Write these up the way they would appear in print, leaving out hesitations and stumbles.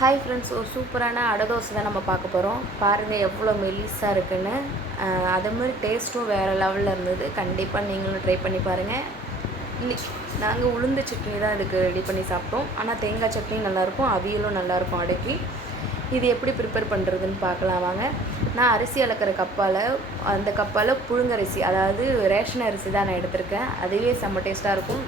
Hi friends, ஒரு சூப்பரான அடை தோசை தான் நம்ம பார்க்க போகிறோம். பாருங்கள் எவ்வளோ மெல்லிஸாக இருக்குன்னு. அதேமாதிரி டேஸ்ட்டும் வேறு லெவலில் இருந்தது. கண்டிப்பாக நீங்களும் ட்ரை பண்ணி பாருங்கள். இன்னைக்கு நாங்கள் உளுந்து சட்னி தான் இதுக்கு ரெடி பண்ணி சாப்பிட்டோம். ஆனால் தேங்காய் சட்னி நல்லாயிருக்கும், அவியலும் நல்லாயிருக்கும் அடைக்கி. இது எப்படி ப்ரிப்பேர் பண்ணுறதுன்னு பார்க்கலாம் வாங்க. நான் அரிசி அளக்கிற கப்பால், அந்த கப்பால் புழுங்கரிசி, அதாவது ரேஷன் அரிசி தான் நான் எடுத்திருக்கேன். அதுவே செம்ம டேஸ்ட்டாக இருக்கும்.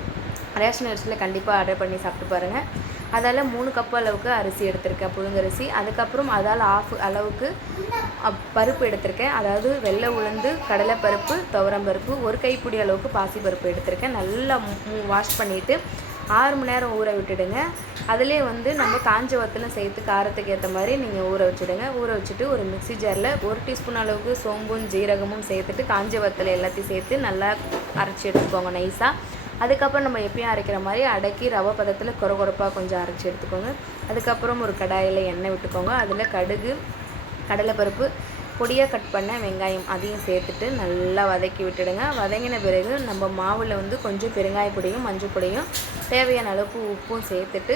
ரேஷன் அரிசியில் கண்டிப்பாக ஆர்டர் பண்ணி சாப்பிட்டு பாருங்கள். அதால் 3 கப் அளவுக்கு அரிசி எடுத்திருக்கேன், புழுங்கரிசி. அதுக்கப்புறம் அதால் ஆஃப் அளவுக்கு பருப்பு எடுத்திருக்கேன். அதாவது வெள்ளை உளுந்து, கடலைப்பருப்பு, துவரம்பருப்பு, ஒரு கைப்பிடி அளவுக்கு பாசிப்பருப்பு எடுத்திருக்கேன். நல்லா வாஷ் பண்ணிவிட்டு 6 மணி நேரம் ஊற விட்டுடுங்க. அதிலே நம்ம காஞ்ச வத்தலும் சேர்த்து காரத்துக்கு ஏற்ற மாதிரி நீங்கள் ஊற வச்சுடுங்க. ஊற வச்சுட்டு ஒரு மிக்ஸி ஜாரில் 1 டீஸ்பூன் அளவுக்கு சோம்பும் ஜீரகமும் சேர்த்துட்டு காஞ்ச வத்தலை எல்லாத்தையும் சேர்த்து நல்லா அரைச்சி எடுத்துக்கோங்க நைஸாக. அதுக்கப்புறம் நம்ம எப்பயும் அரைக்கிற மாதிரி அடக்கி ரவை பதத்தில் கொரகொரப்பாக கொஞ்சம் அரைச்சி எடுத்துக்கோங்க. அதுக்கப்புறம் ஒரு கடாயில் எண்ணெய் விட்டுக்கோங்க. அதில் கடுகு, கடலைப்பருப்பு, பொடியாக கட் பண்ண வெங்காயம் அதையும் சேர்த்துட்டு நல்லா வதக்கி விட்டுடுங்க. வதங்கின பிறகு நம்ம மாவில் கொஞ்சம் பெருங்காய பொடியும் மஞ்சள் பொடியும் தேவையான அளவுக்கு உப்பும் சேர்த்துட்டு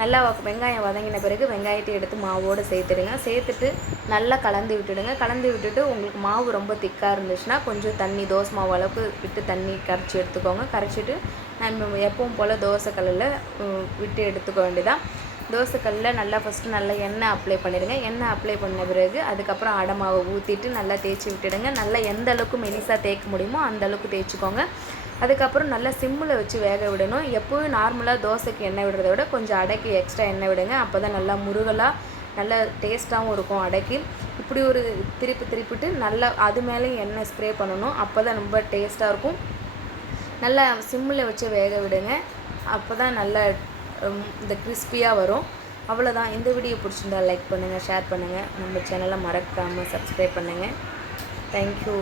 நல்லா வெங்காயம் வதங்கின பிறகு வெங்காயத்தை எடுத்து மாவோடு சேர்த்துடுங்க. சேர்த்துட்டு நல்லா கலந்து விட்டுடுங்க. கலந்து விட்டுட்டு உங்களுக்கு மாவு ரொம்ப திக்காக இருந்துச்சுன்னா கொஞ்சம் தண்ணி, தோசை மாவு அளவுக்கு விட்டு தண்ணி கரைச்சி எடுத்துக்கோங்க. கரைச்சிட்டு நம்ம எப்பவும் போல் தோசைக்கல்லில் விட்டு எடுத்துக்க வேண்டியதான். தோசைக்கல்லில் நல்லா ஃபஸ்ட்டு நல்லா எண்ணெய் அப்ளை பண்ணிடுங்க. எண்ணெய் அப்ளை பண்ண பிறகு அதுக்கப்புறம் அடை மாவை ஊற்றிட்டு நல்லா தேய்ச்சி விட்டுடுங்க. நல்லா எந்த அளவுக்கு மெலிசாக தேய்க்க முடியுமோ அந்த அளவுக்கு தேய்ச்சிக்கோங்க. அதுக்கப்புறம் நல்லா சிம்மில் வச்சு வேக விடணும். எப்போவும் நார்மலாக தோசைக்கு எண்ணெய் விடுறத விட கொஞ்சம் அடைக்கு எக்ஸ்ட்ரா எண்ணெய் விடுங்க. அப்போ தான் நல்லா முருகலாக நல்லா டேஸ்ட்டாகவும் இருக்கும் அடைக்கு. இப்படி ஒரு திருப்பிட்டு நல்லா அது மேலேயும் எண்ணெய் ஸ்ப்ரே பண்ணணும். அப்போ தான் ரொம்ப டேஸ்ட்டாக இருக்கும். நல்லா சிம்மில் வச்சு வேக விடுங்க. அப்போ தான் நல்லா இந்த கிறிஸ்பியாக வரும். அவ்வளோதான். இந்த வீடியோ பிடிச்சிருந்தால் லைக் பண்ணுங்கள், ஷேர் பண்ணுங்கள். நம்ம சேனலை மறக்காமல் சப்ஸ்கிரைப் பண்ணுங்கள். தேங்க்யூ.